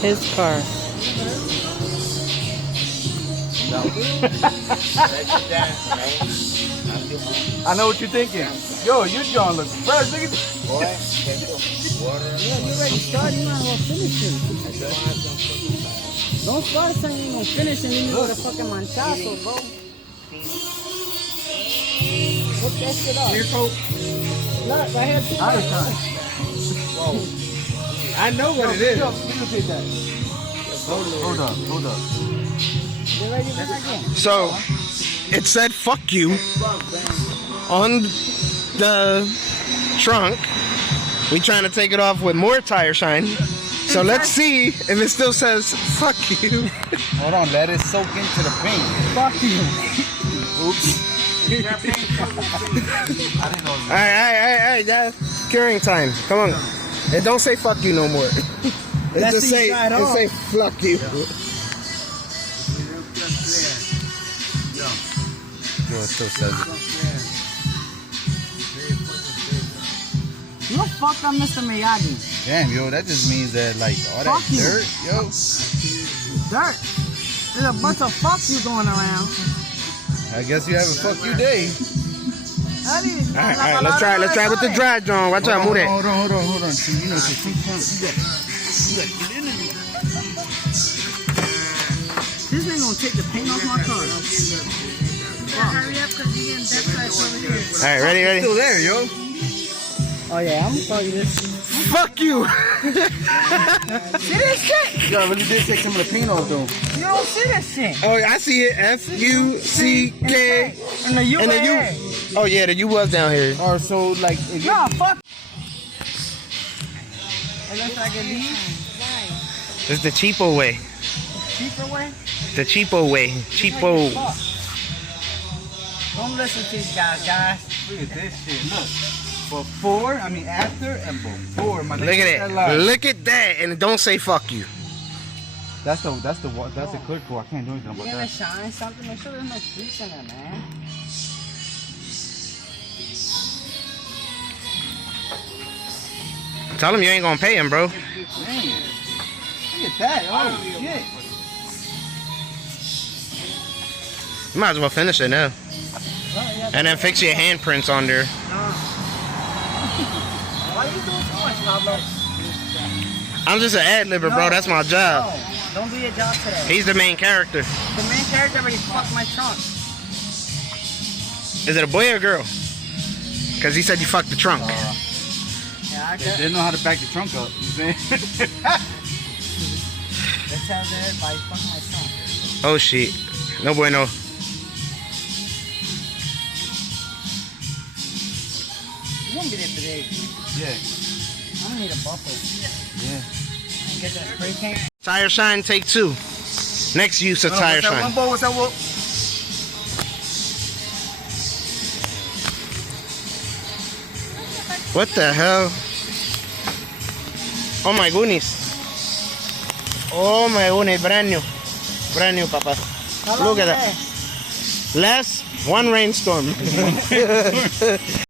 His car. I know what you're thinking. Yo, your John looks fresh. Look at this. Yeah, you already started. You might as well finish it. Don't start something you ain't gonna finish and then you go to fucking Manchazo, bro. Hook that shit up. Look, right here. I know what it is. Hold up. You ready to run again? So, it said "fuck you" on the trunk. We trying to take it off with more tire shine. So let's see if it still says "fuck you." Hold on, let it soak into the paint. Fuck you. Oops. Alright, that's curing time. Come on. It don't say "fuck you" no more. It Let's just see say, you try it it on. say "fuck you." Yo, it still says it. You fucked up Mr. Miyagi. Damn, yo, that just means that, like, all that Fuck you. dirt, yo. Dirt. There's a bunch of fuck you going around. I guess you have a fuck you day. Alright, let's try with the dry John. Watch out, move that. Hold on. See, you know, sometimes you got get into it. This ain't gonna take the paint off my car. Hurry up, cause you getting that price over here. Alright, ready? Still there, yo. Oh yeah, I'm gonna tell you this. Fuck you! See this shit? Yo, I really did take some of the paint off, though. You don't see this shit. Oh, I see it. F-U-C-K. And the U And the U. Oh yeah, the U was down here. Or so, like, if you... No, fuck. It looks like it leaves. This is the cheapo way. Cheaper way. The cheapo way. Cheapo. Fuck. Don't listen to these guys. Look at this shit, look. Before, I mean after and before. My Look at it. Look at that, and it don't say "fuck you." That's the clear core. I can't do anything about You're gonna that. shine something. Make sure there's no grease in there, man. Tell him you ain't gonna pay him, bro. Man, look at that. Oh shit. You might as well finish it now. And then fix your handprints on there. Why you doing so much, Pablo? I'm just an ad-libber, bro. That's my job. No, don't do your job today. He's the main character. The main character already fucked my trunk. Is it a boy or a girl? Because he said you fucked the trunk. Yeah, I They could. didn't know how to back the trunk up. You know what I'm saying? Let's tell everybody fuck my trunk. Oh, shit. No bueno. You won't get it today. Yeah. I'm gonna need a buffer. Yeah. Get that spray paint. Tire shine, take 2. Next use of tire shine. What's that one? What the hell? Oh my goodness. Oh my goodness, brand new. Brand new, papa. Look at that. Last one rainstorm.